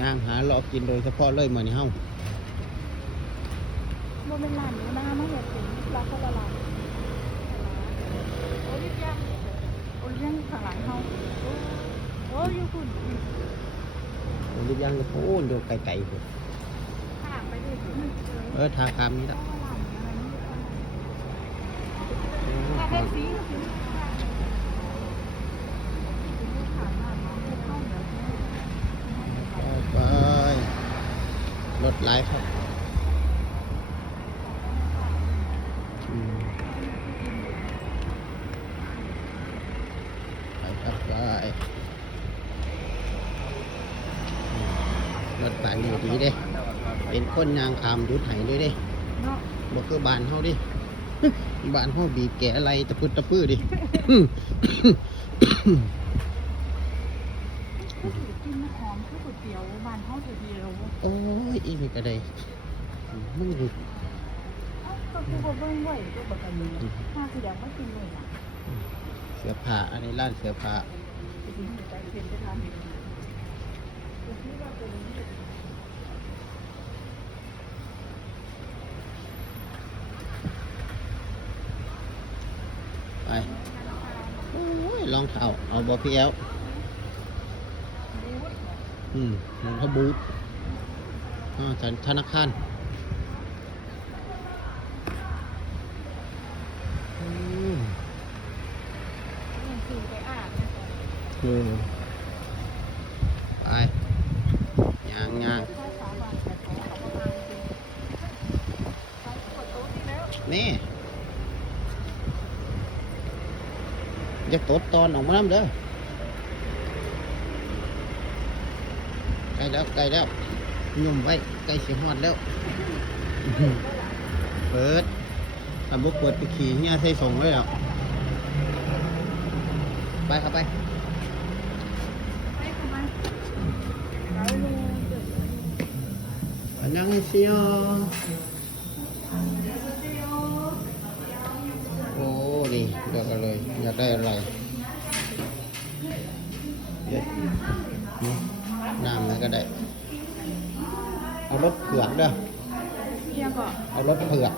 ย่างหาเลาะกินโดยเฉพาะเลยมื้อนี้เฮาโมเป็นหลานหนูนะคะมาเห็ดถึงรักคนละหลานโอ้ยย่างโอ้ยย่างข้างหลังเขาโอ้ยอยู่คุณ ผมรีบย่างก็โอ้เดี๋ยวไกลๆพุ่น ข้างหลังไปดิ ทาคามนี้ละ ถ้าเป็นสีไปรถหลายครับไปครับไปรถป่านนี้ดีเด้เป็นคนยางคามยุดไห้ด้วยเด้ เนาะ บอกคือบานเฮาดิ บานเฮาบีบแกะอะไรตะพื้นตะพื้นดิ กินหอมคือก๋วยเตี๋ยวบ้านเฮาเดียว โอ้ยอีนี่ก็ได้มันหยุด ก็คือบ่เบิ่งไว้ก็บ่กันนี้มาสิเดี๋ยวมากินเลยนะ เสื้อผ้าอันนี้ร้านเสื้อผ้าไปโอ้ยรองเท้าเอาบอพี่แอลรองเท้าบูทธนาคารไปย่างนี่จะตดตอนออกมาน้ำเด้อใกล้แล้วยุ่มไว้ใกล้เสียหอดแล้ว เปิดทำบุกเปิดไปขี่เนี่ยใส่ส่งเลยแล้วไปครับไปอันยังไงเชียวโอ้ดีเลือกกันเลยอยากได้อะไรเดี๋ยวน้ำอะไรก็ได้เอารถเผือกเด้อเอารถเผือก